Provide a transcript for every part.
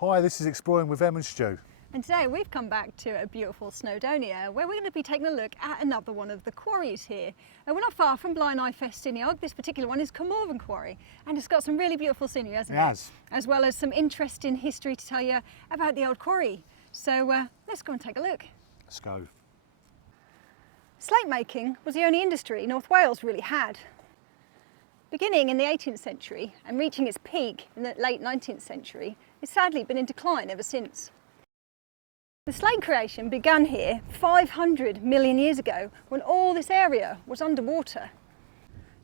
Hi, this is Exploring with Em and Stu. And today we've come back to a beautiful Snowdonia where we're going to be taking a look at another one of the quarries here. And we're not far from Blaenau Ffestiniog. This particular one is Cwmorthin quarry, and it's got some really beautiful scenery, hasn't it? It has. As well as some interesting history to tell you about the old quarry. So let's go and take a look. Let's go. Slate making was the only industry North Wales really had. Beginning in the 18th century and reaching its peak in the late 19th century, it's sadly been in decline ever since. The slate creation began here 500 million years ago when all this area was underwater.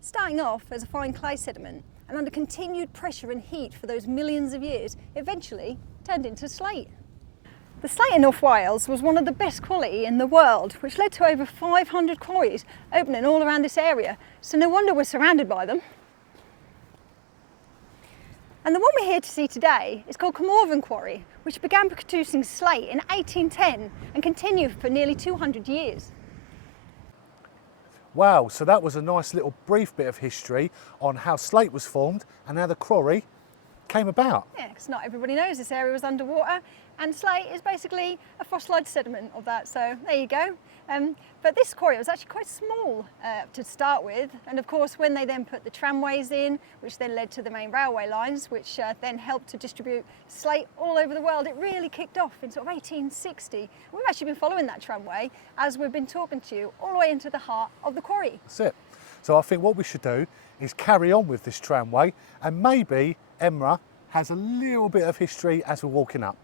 Starting off as a fine clay sediment and under continued pressure and heat for those millions of years, eventually turned into slate. The slate in North Wales was one of the best quality in the world, which led to over 500 quarries opening all around this area, so no wonder we're surrounded by them. And the one we're here to see today is called Cwmorthin quarry, which began producing slate in 1810 and continued for nearly 200 years. Wow, so that was a nice little brief bit of history on how slate was formed and how the quarry came about. Yeah, because not everybody knows this area was underwater, and slate is basically a fossilised sediment of that, so there you go. But this quarry was actually quite small to start with, and of course when they then put the tramways in, which then led to the main railway lines, which then helped to distribute slate all over the world, it really kicked off in sort of 1860. We've actually been following that tramway as we've been talking to you all the way into the heart of the quarry. That's it. So I think what we should do is carry on with this tramway, and maybe Emra has a little bit of history as we're walking up.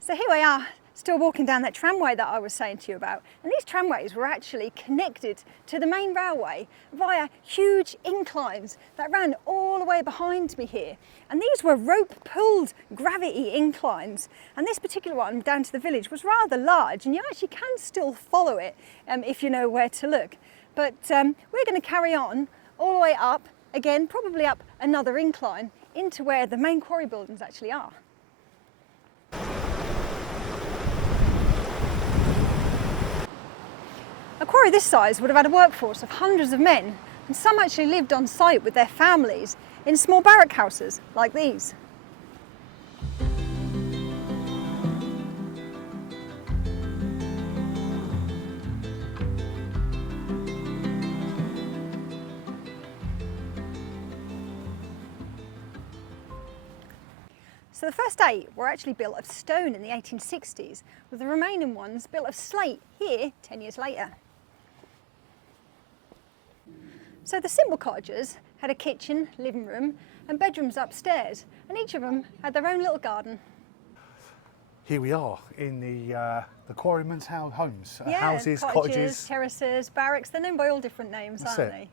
So here we are, still walking down that tramway that I was saying to you about. And these tramways were actually connected to the main railway via huge inclines that ran all the way behind me here. And these were rope-pulled gravity inclines. And this particular one down to the village was rather large, and you actually can still follow it if you know where to look. But we're going to carry on all the way up, again, probably up another incline, into where the main quarry buildings actually are. A quarry this size would have had a workforce of hundreds of men, and some actually lived on site with their families in small barrack houses like these. So the first 8 were actually built of stone in the 1860s, with the remaining ones built of slate here 10 years later. So the simple cottages had a kitchen, living room and bedrooms upstairs, and each of them had their own little garden. Here we are in the Quarrymen's homes, Yeah, houses, cottages, terraces, barracks. They're known by all different names, aren't they?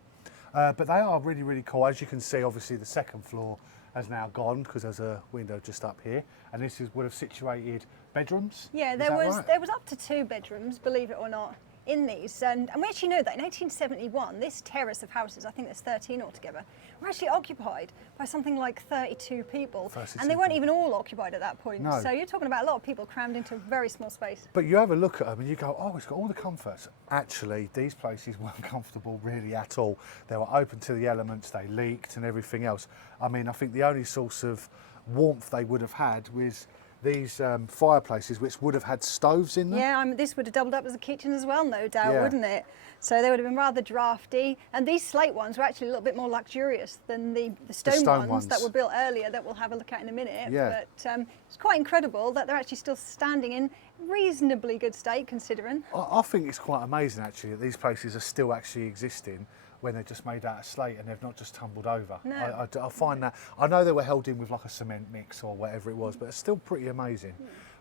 But they are really, really cool. As you can see, obviously the second floor has now gone because there's a window just up here, and this would have situated bedrooms. Yeah, there was up to 2 bedrooms, believe it or not, in these, and we actually know that in 1871 this terrace of houses, I think there's 13 altogether, were actually occupied by something like 32 people, and they weren't even all occupied at that point. No. So you're talking about a lot of people crammed into a very small space. But you have a look at them and you go, oh, it's got all the comforts. Actually, these places weren't comfortable really at all. They were open to the elements, they leaked and everything else. I mean, I think the only source of warmth they would have had was these fireplaces, which would have had stoves in them. Yeah, this would have doubled up as a kitchen as well, no doubt, Yeah. wouldn't it? So they would have been rather drafty, and these slate ones were actually a little bit more luxurious than the stone ones that were built earlier that we'll have a look at in a minute. Yeah. But it's quite incredible that they're actually still standing in reasonably good state considering. I think it's quite amazing actually that these places are still actually existing when they're just made out of slate and they've not just tumbled over. No. I find that, I know they were held in with like a cement mix or whatever it was, but it's still pretty amazing.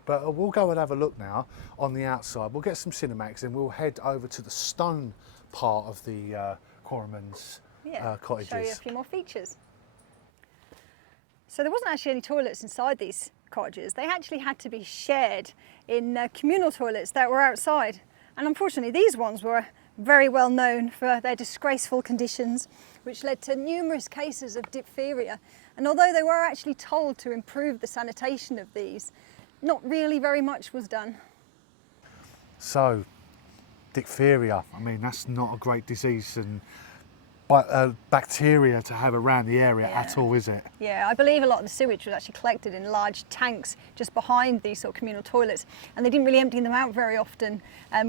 But we'll go and have a look now on the outside. We'll get some cinematics and we'll head over to the stone part of the Quarrymen's cottages. Show you a few more features. So there wasn't actually any toilets inside these cottages. They actually had to be shared in communal toilets that were outside. And unfortunately these ones were very well known for their disgraceful conditions, which led to numerous cases of diphtheria. And although they were actually told to improve the sanitation of these, not really very much was done. So, diphtheria, I mean, that's not a great disease, and bacteria to have around the area Yeah. at all, is it? Yeah, I believe a lot of the sewage was actually collected in large tanks just behind these sort of communal toilets, and they didn't really empty them out very often,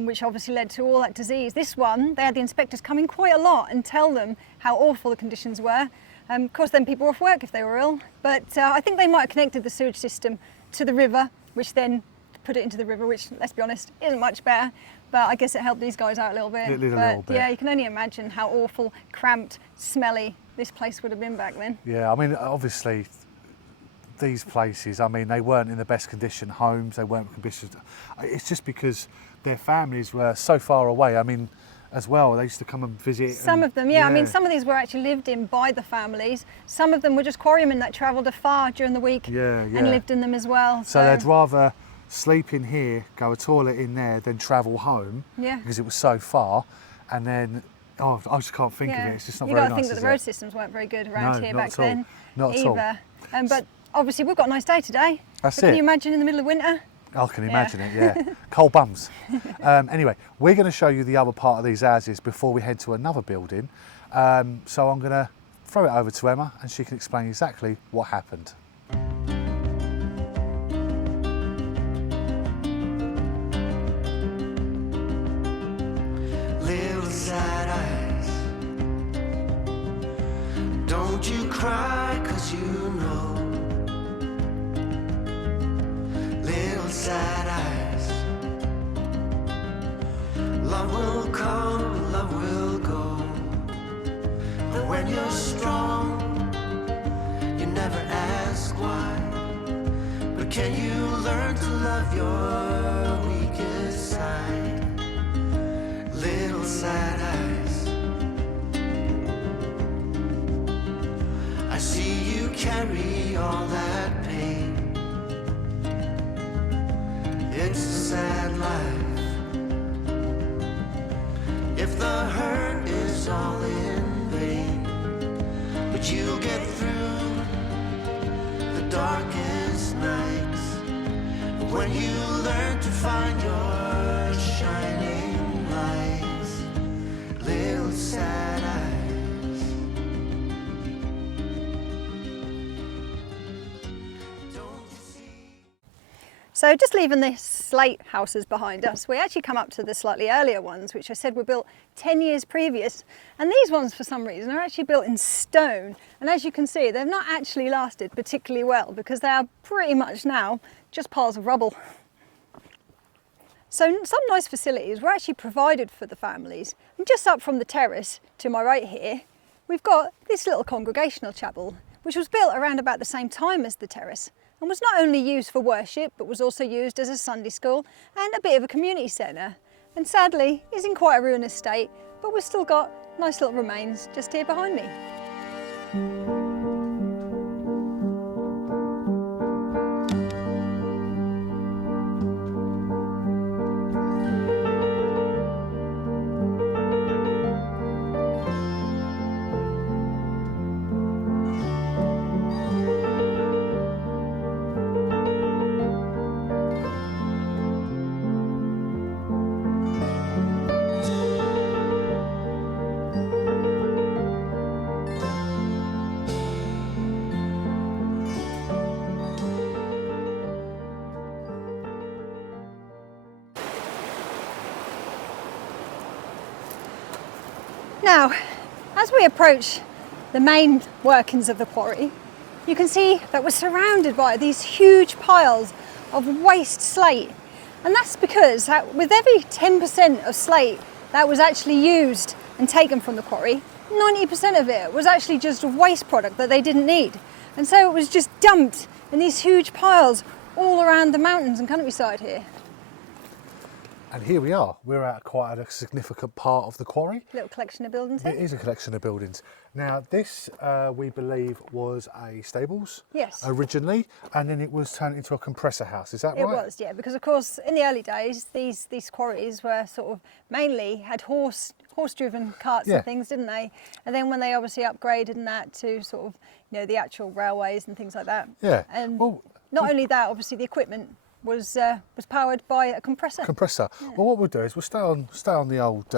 which obviously led to all that disease. This one, they had the inspectors come in quite a lot and tell them how awful the conditions were. Of course, then people were off work if they were ill, but I think they might have connected the sewage system to the river, which then put it into the river, which, let's be honest, isn't much better. But I guess it helped these guys out a little bit. Little bit. Yeah, you can only imagine how awful, cramped, smelly this place would have been back then. Yeah, I mean, obviously, these places, I mean, they weren't in the best condition homes, they weren't conditioned. It's just because their families were so far away. I mean, as well, they used to come and visit. Some of them, yeah. I mean, some of these were actually lived in by the families. Some of them were just quarrymen that travelled afar during the week and lived in them as well. So they'd rather sleep in here, go a toilet in there, then travel home because it was so far. And then, I just can't think of it. It's just not very nice. You got to think that the road systems weren't very good around here back then. Not at all. But obviously, we've got a nice day today. That's it. Can you imagine in the middle of winter? I can imagine it, yeah. Cold bums. Anyway, we're going to show you the other part of these houses before we head to another building. So I'm going to throw it over to Emma and she can explain exactly what happened. Little sad eyes, don't you cry 'cause you know. Little sad eyes, love will come, love will go. And when you're strong, you never ask why. But can you learn to love your weakest side? Little sad eyes, I see you carry all that pain. It's a sad life. If the hurt is all in vain, but you'll get through the darkest nights when you learn to find your shining lights. Little sad eyes, don't you see? So just leaving the slate houses behind us, we actually come up to the slightly earlier ones, which I said were built 10 years previous. And these ones, for some reason, are actually built in stone. And as you can see, they've not actually lasted particularly well because they are pretty much now just piles of rubble. So some nice facilities were actually provided for the families. And just up from the terrace to my right here, we've got this little congregational chapel, which was built around about the same time as the terrace, and was not only used for worship, but was also used as a Sunday school and a bit of a community centre. And sadly, is in quite a ruinous state, but we've still got nice little remains just here behind me. Now, as we approach the main workings of the quarry, you can see that we're surrounded by these huge piles of waste slate. And that's because with every 10% of slate that was actually used and taken from the quarry, 90% of it was actually just waste product that they didn't need. And so it was just dumped in these huge piles all around the mountains and countryside here. And here we are. We're at quite a significant part of the quarry. Little collection of buildings It here. is a collection of buildings. Now this, we believe, was a stables Yes. originally, and then it was turned into a compressor house. Is that right? It was, yeah, because of course in the early days these quarries were sort of mainly had horse-driven carts Yeah. and things, didn't they? And then when they obviously upgraded and that to sort of, you know, the actual railways and things like that. Yeah. And Well, not only that, obviously the equipment was powered by a compressor. compressor. Well, what we'll do is we'll stay on the old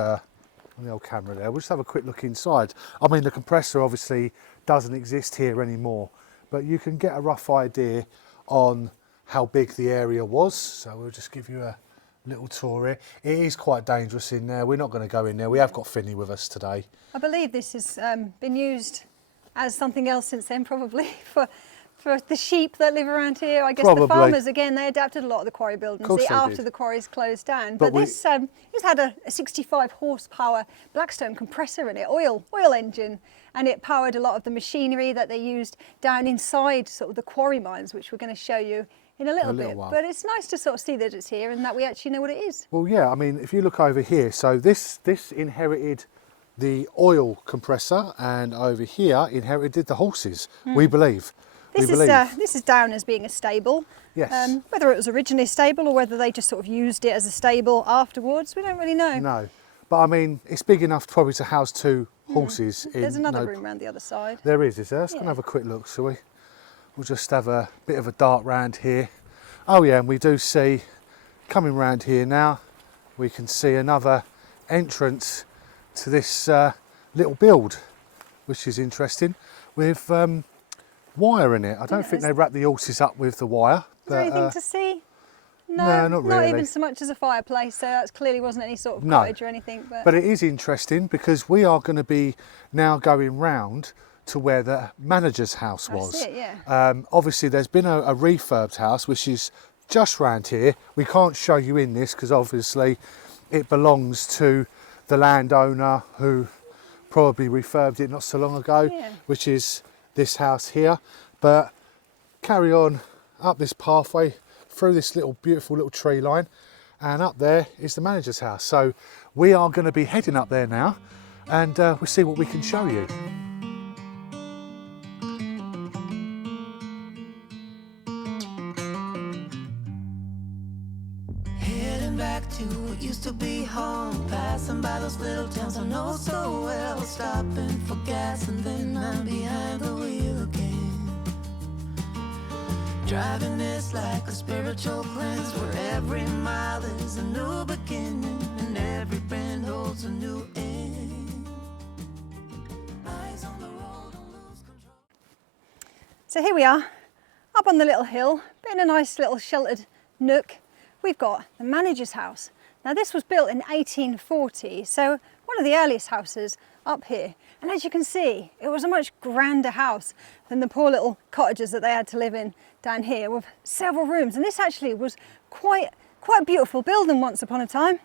on the old camera there. We'll just have a quick look inside. I mean, the compressor obviously doesn't exist here anymore, but you can get a rough idea on how big the area was. So we'll just give you a little tour here. It is quite dangerous in there. We're not going to go in there. We have got Finney with us today. I believe this has been used as something else since then, probably for the sheep that live around here. I guess Probably. the farmers, again, they adapted a lot of the quarry buildings after the quarries closed down. But this had a 65 horsepower Blackstone compressor in it, oil engine, and it powered a lot of the machinery that they used down inside sort of the quarry mines, which we're going to show you in a little bit. while. But it's nice to sort of see that it's here and that we actually know what it is. Well, yeah, I mean, if you look over here, so this inherited the oil compressor, and over here inherited the horses, we believe. This is down as being a stable. Yes. Whether it was originally a stable or whether they just sort of used it as a stable afterwards, we don't really know. No, but I mean, it's big enough probably to house two horses. There's another room around the other side. There is there? Let's go and have a quick look, shall we? We'll just have a bit of a dart round here. Oh yeah, and we do see, coming round here now, we can see another entrance to this little build, which is interesting, with wire in it. I don't think they wrap the horses up with the wire. Is there anything to see? No, not really. Not even so much as a fireplace, so that clearly wasn't any sort of cottage or anything. But it is interesting because we are going to be now going round to where the manager's house was. That's it, yeah. Obviously there's been a refurbed house which is just round here. We can't show you in this because obviously it belongs to the landowner who probably refurbed it not so long ago, which is this house here. But carry on up this pathway through this beautiful little tree line, and up there is the manager's house. So we are going to be heading up there now, and we'll see what we can show you. Heading back to what used to be home, passing by those little towns I know so well, stopping for gas and then I'm behind the wheel again. Driving is like a spiritual cleanse where every mile is a new beginning and every bend holds a new end. Eyes on the road, don't lose control. So here we are, up on the little hill, in a nice little sheltered nook. We've got the manager's house. Now this was built in 1840, so one of the earliest houses up here. And as you can see, it was a much grander house than the poor little cottages that they had to live in down here, with several rooms. And this actually was quite a beautiful building once upon a time.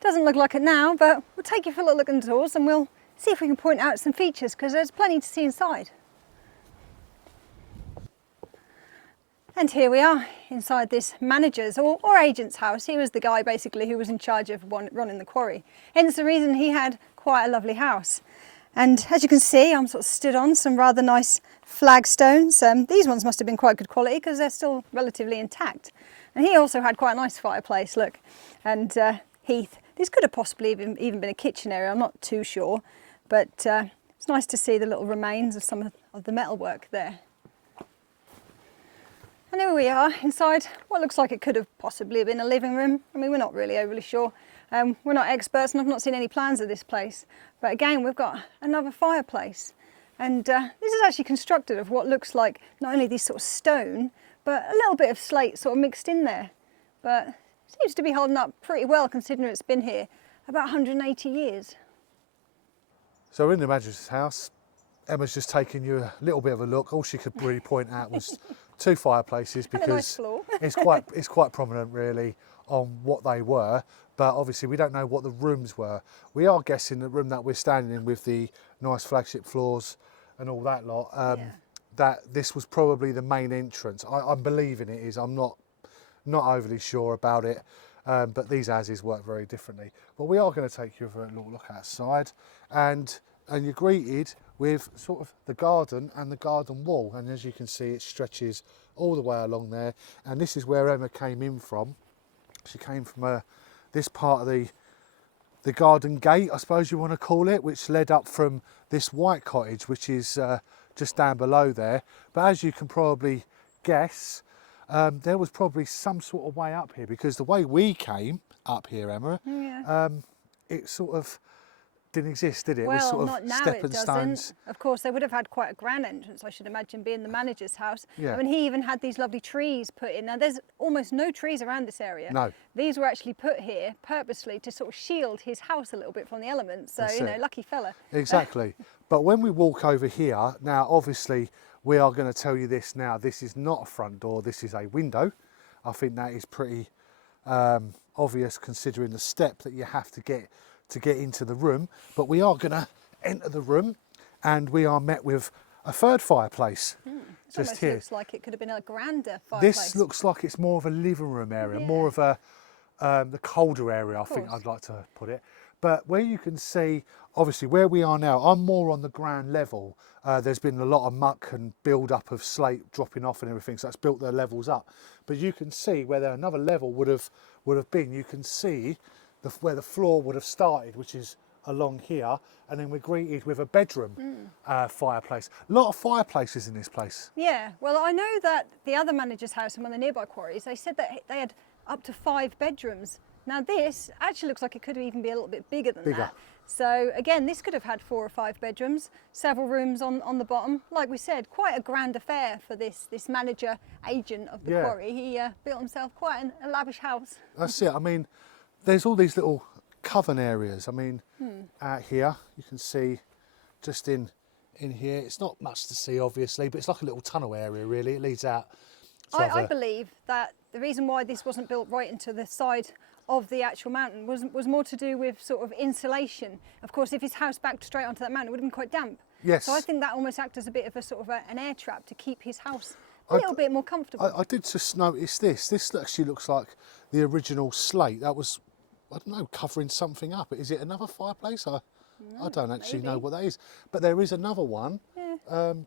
Doesn't look like it now, but we'll take you for a little look indoors and we'll see if we can point out some features, because there's plenty to see inside. And here we are inside this manager's or agent's house. He was the guy basically who was in charge of running the quarry. Hence the reason he had quite a lovely house. And as you can see, I'm sort of stood on some rather nice flagstones. These ones must have been quite good quality because they're still relatively intact. And he also had quite a nice fireplace, look. And heath. This could have possibly even been a kitchen area, I'm not too sure. But it's nice to see the little remains of some of the metalwork there. And here we are inside what looks like it could have possibly been a living room. I mean, we're not really overly sure. We're not experts and I've not seen any plans of this place. But again, we've got another fireplace. And this is actually constructed of what looks like not only these sort of stone, but a little bit of slate sort of mixed in there. But it seems to be holding up pretty well considering it's been here about 180 years. So we're in the manager's house. Emma's just taken you a little bit of a look. All she could really point out was two fireplaces because and a nice floor. it's quite prominent really on what they were, but obviously we don't know what the rooms were. We are guessing the room that we're standing in with the nice flagship floors and all that lot, that this was probably the main entrance. I'm believing it is. I'm not overly sure about it, but these houses work very differently. But we are going to take you for a little look outside, and you're greeted with sort of the garden and the garden wall, and as you can see it stretches all the way along there, and this is where Emma came in from. She came from this part of the garden gate, I suppose you want to call it, which led up from this white cottage, which is just down below there. But as you can probably guess, there was probably some sort of way up here, because the way we came up here, Emma, it sort of didn't exist, did it? It was Well, sort of not now, stepping it doesn't. stones. Of course, they would have had quite a grand entrance, I should imagine, being the manager's house. Yeah. I mean, he even had these lovely trees put in. Now, there's almost no trees around this area. No. These were actually put here purposely to sort of shield his house a little bit from the elements. So, That's you know, it. lucky fella. Exactly. But when we walk over here, now obviously we are going to tell you this now, this is not a front door, this is a window. I think that is pretty obvious considering the step that you have to get into the room. But we are going to enter the room and we are met with a third fireplace. It Just almost here. looks like it could have been a grander fireplace. This looks like it's more of a living room area, Yeah. more of a the colder area, I think course. I'd like to put it. But where you can see, obviously where we are now, I'm more on the ground level. There's been a lot of muck and build up of slate dropping off and everything, so that's built the levels up. But you can see where there another level would have been. You can see where the floor would have started, which is along here, and then we're greeted with a bedroom fireplace. A lot of fireplaces in this place. Yeah, well, I know that the other manager's house in one of the nearby quarries, they said that they had up to 5 bedrooms. Now this actually looks like it could even be a little bit bigger than Bigger. that. So again, this could have had 4 or 5 bedrooms, several rooms on the bottom. Like we said, quite a grand affair for this manager agent of the Yeah. quarry. He built himself quite a lavish house. That's it. I mean, there's all these little coven areas. I mean, out here you can see just in here. It's not much to see, obviously, but it's like a little tunnel area. Really, it leads out. to I other- believe that the reason why this wasn't built right into the side of the actual mountain was more to do with sort of insulation. Of course, if his house backed straight onto that mountain, it would have been quite damp. Yes. So I think that almost acted as a bit of a sort of an air trap to keep his house a little bit more comfortable. I did just notice this. This actually looks like the original slate. That was, I don't know, covering something up. Is it another fireplace? I don't actually know maybe. what that is. But there is another one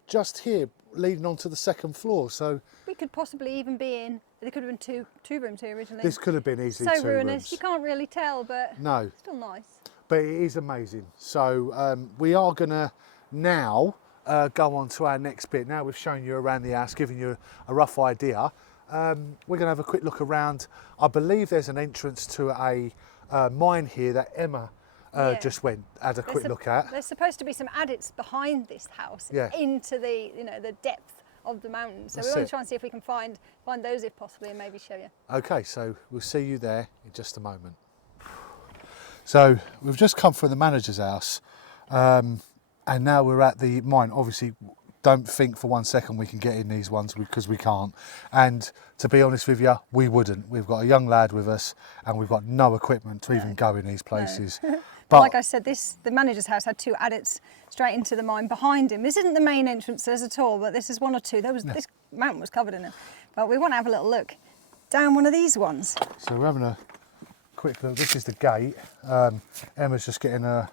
just here, leading onto the second floor. So We could possibly even be in. There could have been two rooms here originally. this could have been easily so 2 ruinous, rooms. you can't really tell, but No, still nice. but it is amazing. So we are going to now go on to our next bit. Now we've shown you around the house, given you a rough idea. We're going to have a quick look around. I believe there's an entrance to a mine here that Emma Yeah. just had a quick look at. There's supposed to be some adits behind this house Yeah. into the the depth of the mountain. So That's we want it. to try and see if we can find those if possibly and maybe show you. Okay, so we'll see you there in just a moment. So we've just come from the manager's house, and now we're at the mine. Obviously, don't think for 1 second we can get in these ones because we can't. And to be honest with you, we wouldn't. We've got a young lad with us, and we've got no equipment to even go in these places. But like I said, the manager's house had 2 adits straight into the mine behind him. This isn't the main entrances at all, but this is 1 or 2. This mountain was covered in them. But we want to have a little look down one of these ones. So we're having a quick look. This is the gate. Emma's just getting a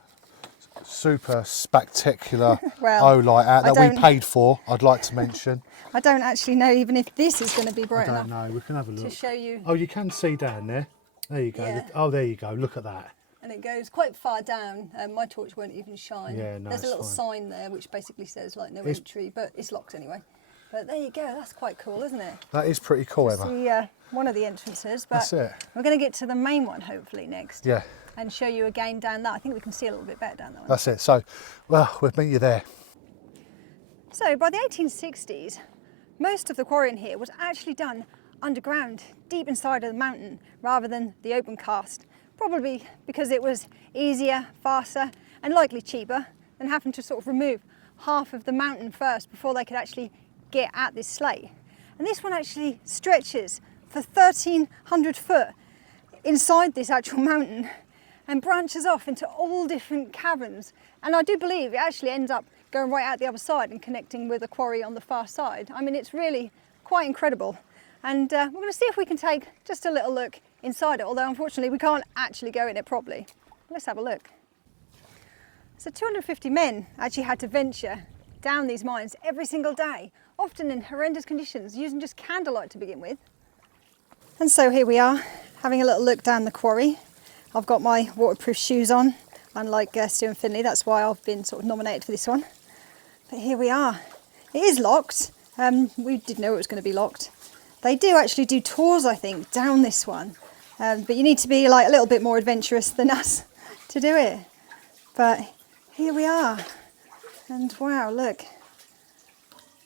super spectacular Well, light out I that we don't- paid for, I'd like to mention. I don't actually know even if this is going to be bright I enough don't know, we can have a to look. show you. Oh, you can see down there. There you go. Yeah. Oh, there you go. Look at that. And it goes quite far down. My torch won't even shine. Yeah, no, There's a it's little fine. sign there which basically says like no It's- entry, but it's locked anyway. But there you go. That's quite cool, isn't it? That is pretty cool, Emma. See one of the entrances, but That's it. we're going to get to the main one hopefully next. Yeah, And show you again down that. I think we can see a little bit better down that one. that's it. So, well, we'll meet you there. So by the 1860s, most of the quarrying here was actually done underground, deep inside of the mountain, rather than the open cast. Probably because it was easier, faster, and likely cheaper than having to sort of remove half of the mountain first before they could actually get at this slate. And this one actually stretches for 1,300 foot inside this actual mountain and branches off into all different caverns. And I do believe it actually ends up going right out the other side and connecting with a quarry on the far side. I mean, it's really quite incredible. And we're going to see if we can take just a little look inside it, although unfortunately we can't actually go in it properly. Let's have a look. So 250 men actually had to venture down these mines every single day, often in horrendous conditions, using just candlelight to begin with. And so here we are, having a little look down the quarry. I've got my waterproof shoes on, unlike Stu and Finley, that's why I've been sort of nominated for this one. But here we are. It is locked. We didn't know it was going to be locked. They do actually do tours, I think, down this one. But you need to be like a little bit more adventurous than us to do it. But here we are, and wow, look,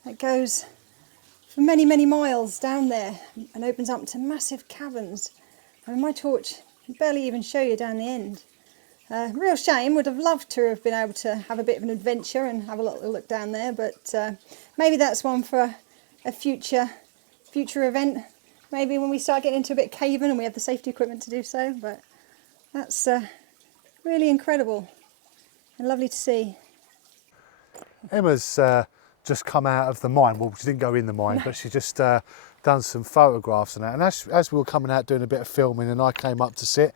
it goes for many, many miles down there and opens up to massive caverns. I mean, my torch can barely even show you down the end. Real shame, would have loved to have been able to have a bit of an adventure and have a little look down there, but maybe that's one for a future event, maybe when we start getting into a bit of caving and we have the safety equipment to do so. But that's really incredible and lovely to see. Emma's just come out of the mine. Well, she didn't go in the mine, but she just done some photographs and that. And as we were coming out doing a bit of filming and I came up to sit,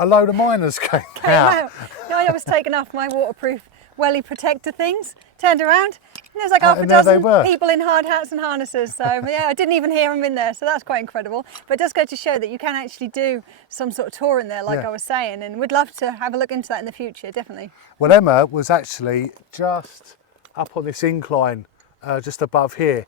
a load of miners came out. I was taking off my waterproof welly protector things, turned around, and there's like half a and there they dozen were. people in hard hats and harnesses. So yeah, I didn't even hear them in there, so that's quite incredible. But it does go to show that you can actually do some sort of tour in there, like I was saying, and we'd love to have a look into that in the future, definitely. Well, Emma was actually just up on this incline just above here,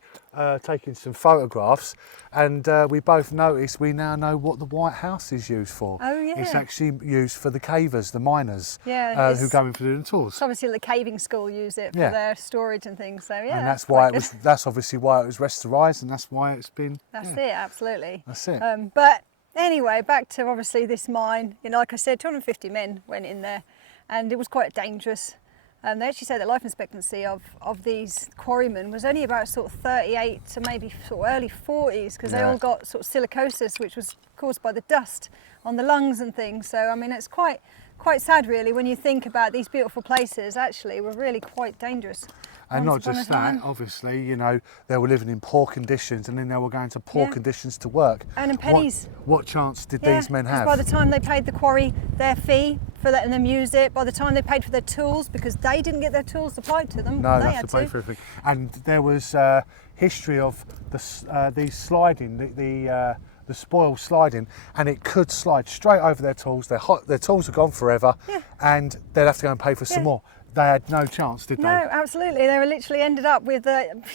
taking some photographs, and we both noticed we now know what the White House is used for. Oh yeah. It's actually used for the cavers, the miners, Yeah, who go in for doing tours. So obviously the caving school use it for their storage and things. So yeah, and that's why it was. That's obviously why it was restorised, and that's why it's been. That's it, absolutely. That's it. But anyway, back to obviously this mine. You know, like I said, 250 men went in there, and it was quite dangerous. They actually say the life expectancy of these quarrymen was only about sort of 38 to maybe sort of early 40s, because they all got sort of silicosis, which was caused by the dust on the lungs and things. So I mean, it's quite sad really when you think about these beautiful places actually were really quite dangerous. And not just that, obviously, you know, they were living in poor conditions, and then they were going to poor conditions to work. Earning pennies. What chance did these men have? By the time they paid the quarry their fee for letting them use it, by the time they paid for their tools, because they didn't get their tools supplied to them, no, they had to pay for everything. And there was history of these sliding, the spoil sliding, and it could slide straight over their tools. Their tools are gone forever, and they'd have to go and pay for some more. They had no chance, did they? No, absolutely. They were literally ended up with,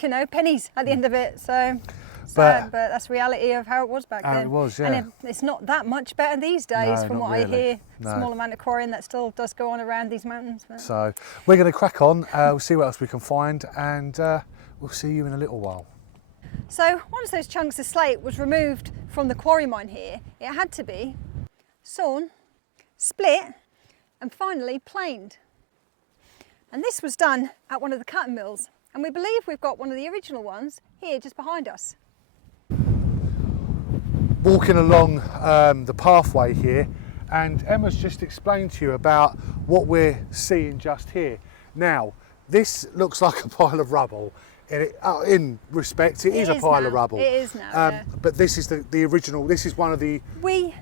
you know, pennies at the end of it. So sad, but that's reality of how it was back then. It was, yeah. And it's not that much better these days, No, from not what I hear. No. Small amount of quarrying that still does go on around these mountains. But. So we're going to crack on. We'll see what else we can find, and we'll see you in a little while. So once those chunks of slate was removed from the quarry mine here, it had to be sawn, split, and finally planed. And this was done at one of the cutting mills, and we believe we've got one of the original ones here just behind us. Walking along the pathway here, and Emma's just explained to you about what we're seeing just here. Now, this looks like a pile of rubble. In respect, it is a pile of rubble. It is now, But this is the original, this is one of the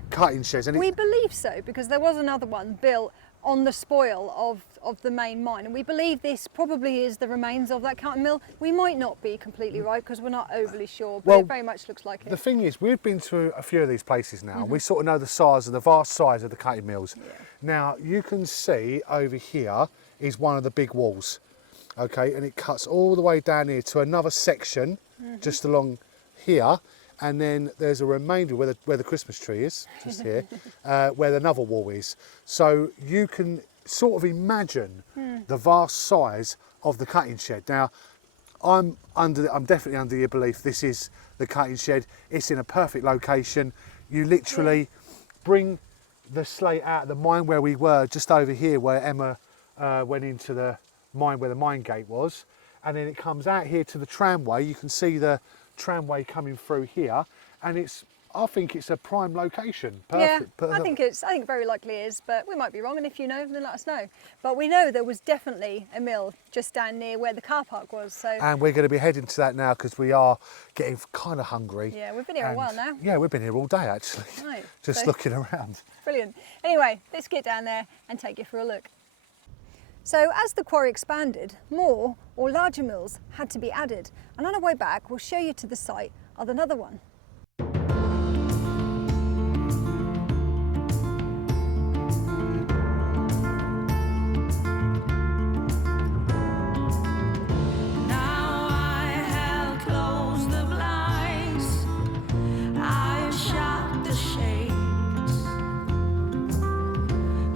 cutting sheds. And we believe so, because there was another one built on the spoil of the main mine, and we believe this probably is the remains of that cutting mill. We might not be completely right, because we're not overly sure, but it very much looks like it. The thing is, we've been to a few of these places now, and we sort of know the vast size of the cutting mills. Yeah. Now, you can see over here is one of the big walls, okay, and it cuts all the way down here to another section just along here, and then there's a remainder where the Christmas tree is, just here, where another wall is. So you can sort of imagine the vast size of the cutting shed. Now, I'm definitely under the belief this is the cutting shed. It's in a perfect location. You literally bring the slate out of the mine where we were, just over here where Emma went into the mine where the mine gate was, and then it comes out here to the tramway. You can see the tramway coming through here, and I think it's a prime location. Perfect. Yeah, I think very likely is, but we might be wrong, and if you know, then let us know. But we know there was definitely a mill just down near where the car park was. So. And we're going to be heading to that now, because we are getting kind of hungry. Yeah, we've been here a while now. Yeah, we've been here all day actually, right, just looking around. Brilliant. Anyway, let's get down there and take you for a look. So as the quarry expanded, more or larger mills had to be added, and on our way back we'll show you to the site of another one. Now I have closed the blinds, I shut the shades,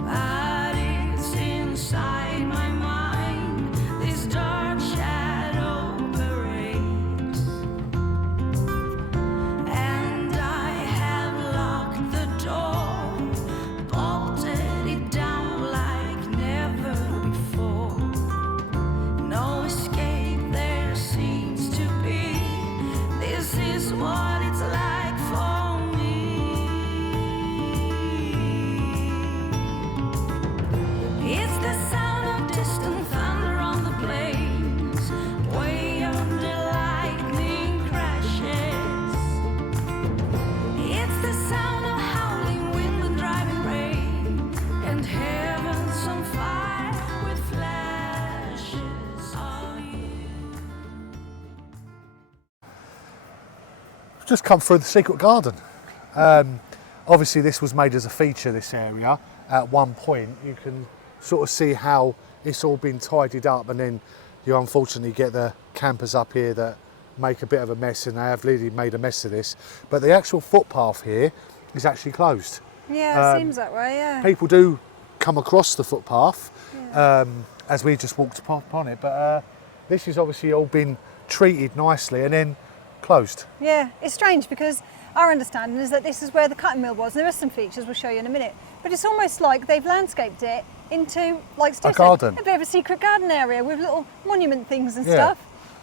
but it's inside. is what it's like for me. It's the sound of distant thunder on the plains, way under lightning crashes. It's the sound of howling wind and driving rain, and heavens on fire with flashes of you. Just come through the secret garden. Obviously this was made as a feature, this area. At one point you can sort of see how it's all been tidied up, and then you unfortunately get the campers up here that make a bit of a mess, and they have really made a mess of this. But the actual footpath here is actually closed. Yeah, it seems that way, yeah. People do come across the footpath as we just walked upon it, but this has obviously all been treated nicely and then closed. Yeah, it's strange because our understanding is that this is where the cutting mill was, and there are some features we'll show you in a minute, but it's almost like they've landscaped it into, like Stu A said, garden. a bit of a secret garden area with little monument things and Yeah. stuff,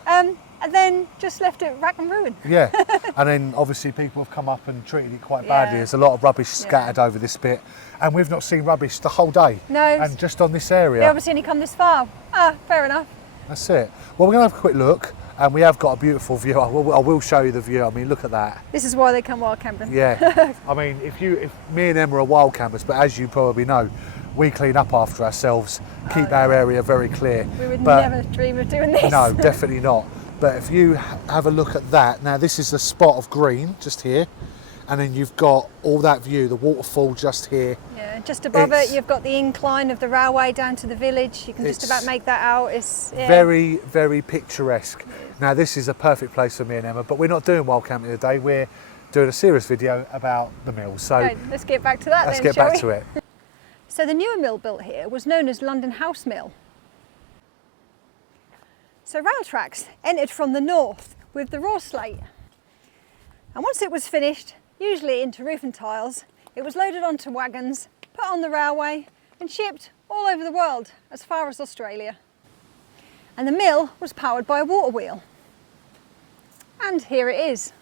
and then just left it rack and ruin. Yeah, and then obviously people have come up and treated it quite badly. Yeah. There's a lot of rubbish scattered over this bit, and we've not seen rubbish the whole day. No. And just on this They area. obviously only come this far. Ah, fair enough. That's it. Well, we're going to have a quick look, and we have got a beautiful view. I will show you the view. I mean, look at that. This is why they come wild camping. Yeah. I mean, if me and Emma are wild campers, but as you probably know, we clean up after ourselves, keep our area very clear. We would But never dream of doing this. no, definitely not. But if you have a look at that, now this is the spot of green just here, and then you've got all that view, the waterfall just here. Yeah, just above It's- it, you've got the incline of the railway down to the village. You can just It's about make that out. It's Very, very picturesque. Now this is a perfect place for me and Emma, but we're not doing wild camping today. We're doing a serious video about the mills. So Okay, let's get back to that let's then, get shall back we? to it. So the newer mill built here was known as London House Mill. So rail tracks entered from the north with the raw slate. And once it was finished, usually into roofing tiles, it was loaded onto wagons, put on the railway and shipped all over the world as far as Australia. And the mill was powered by a water wheel. And here it is.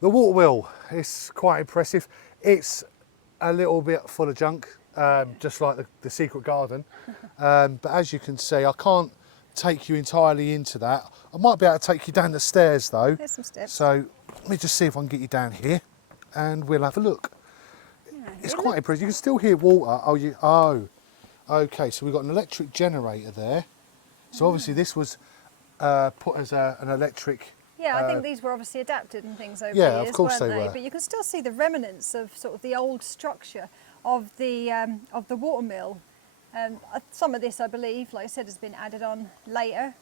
The water wheel is quite impressive. It's a little bit full of junk, just like the secret garden. But as you can see, I can't take you entirely into that. I might be able to take you down the stairs though. There's some steps. So let me just see if I can get you down here and we'll have a look. It's quite impressive. You can still hear water. Okay, so we've got an electric generator there. So obviously this was put as an electric. Yeah, I think these were obviously adapted and things over Yeah, the of years, course weren't they were. But you can still see the remnants of sort of the old structure of the water mill. Some of this, I believe, like I said, has been added on later,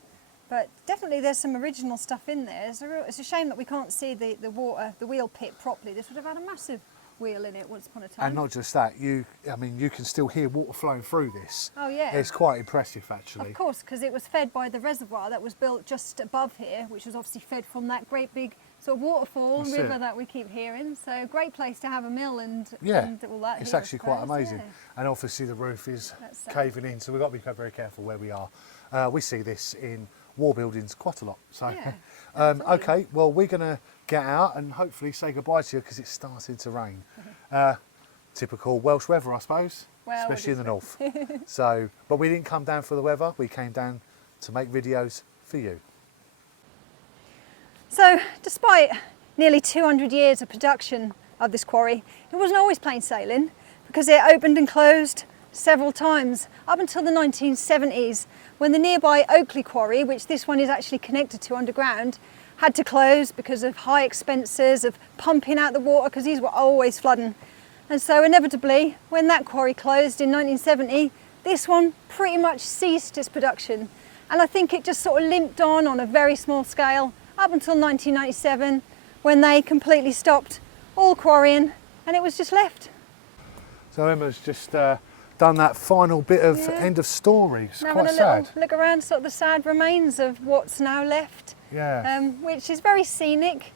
but definitely there's some original stuff in there. It's a shame that we can't see the wheel pit properly. This would have had a massive wheel in it once upon a time. And not just that, you can still hear water flowing through this. Oh yeah. It's quite impressive actually. Of course, because it was fed by the reservoir that was built just above here, which was obviously fed from that great big sort of waterfall That's river it. that we keep hearing. So great place to have a mill and Yeah, and all that. it's here, I actually quite suppose, amazing. yeah. And obviously the roof is That's sad. caving in, so we've got to be very careful where we are. We see this in war buildings quite a lot. So, Yeah, okay, well we're going to get out and hopefully say goodbye to you because it's starting to rain. Typical Welsh weather, I suppose, Well, especially it in the north. So, but we didn't come down for the weather, we came down to make videos for you. So, despite nearly 200 years of production of this quarry, it wasn't always plain sailing because it opened and closed several times up until the 1970s when the nearby Oakley quarry, which this one is actually connected to underground, had to close because of high expenses of pumping out the water because these were always flooding. And so inevitably, when that quarry closed in 1970, this one pretty much ceased its production. And I think it just sort of limped on a very small scale up until 1997 when they completely stopped all quarrying and it was just left. So Emma's just done that final bit of Yeah. end of story. It's Now quite having a sad. little look around sort of the sad remains of what's now left, Yeah. which is very scenic,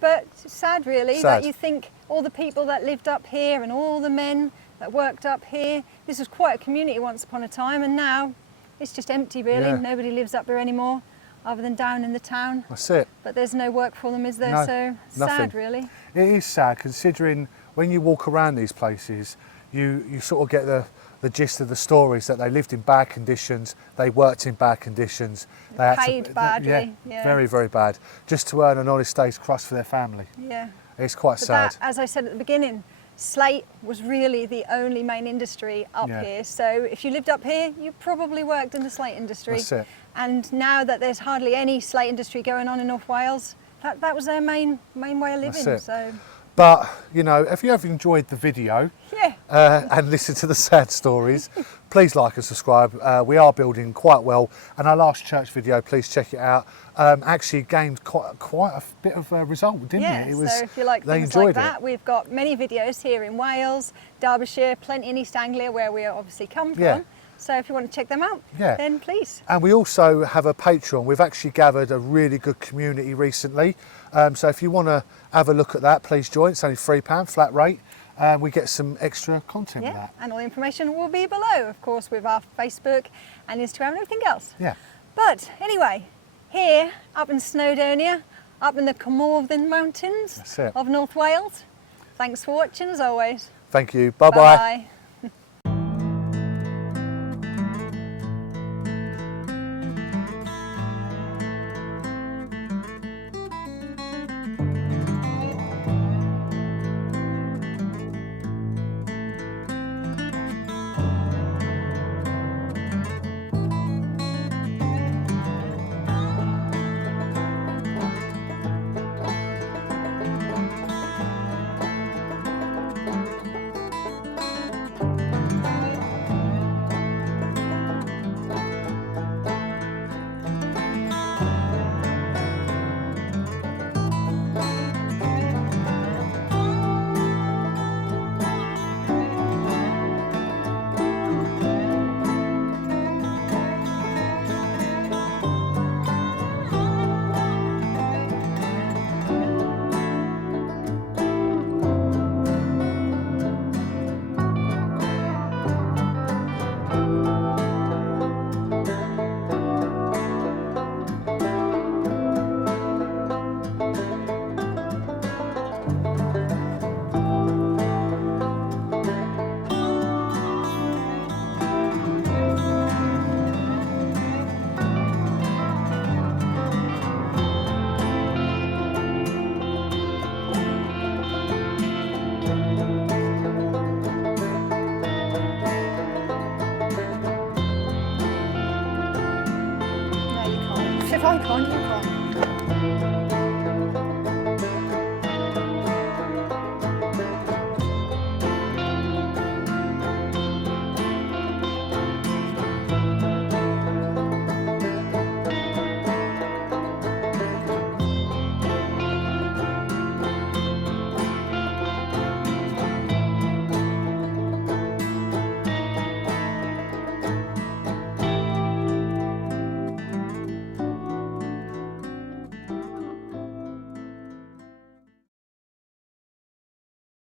but sad really Sad. that you think all the people that lived up here and all the men that worked up here, this was quite a community once upon a time and now it's just empty really, Yeah. nobody lives up there anymore. other than down in the town. That's it. But there's no work for them, is there? No, So nothing. sad, really. It is sad, considering when you walk around these places, you sort of get the gist of the stories, that they lived in bad conditions, they worked in bad conditions, they had Paid badly, yeah. very, very bad, just to earn an honest day's crust for their family. Yeah. It's quite But sad. that, as I said at the beginning, slate was really the only main industry up Yeah. here. So if you lived up here, you probably worked in the slate industry. That's it. And now that there's hardly any slate industry going on in North Wales, that was their main way of living. That's it. So But, you know, if you have enjoyed the video yeah, and listened to the sad stories, please like and subscribe. We are building quite well. And our last church video, please check it out, actually gained quite a bit of a result, didn't yeah. it? It was, so if you like they things enjoyed like that, we've got many videos here in Wales, Derbyshire, plenty in East Anglia, where we obviously come Yeah. from. So if you want to check them out, Yeah. then please. And we also have a Patreon. We've actually gathered a really good community recently. So if you want to have a look at that, please join. It's only £3 flat rate. We get some extra content with Yeah, that. and all the information will be below, of course, with our Facebook and Instagram and everything else. Yeah. But anyway, here up in Snowdonia, up in the Cwmorthin mountains That's it. of North Wales. Thanks for watching as always. Thank you. Bye-bye. Bye-bye.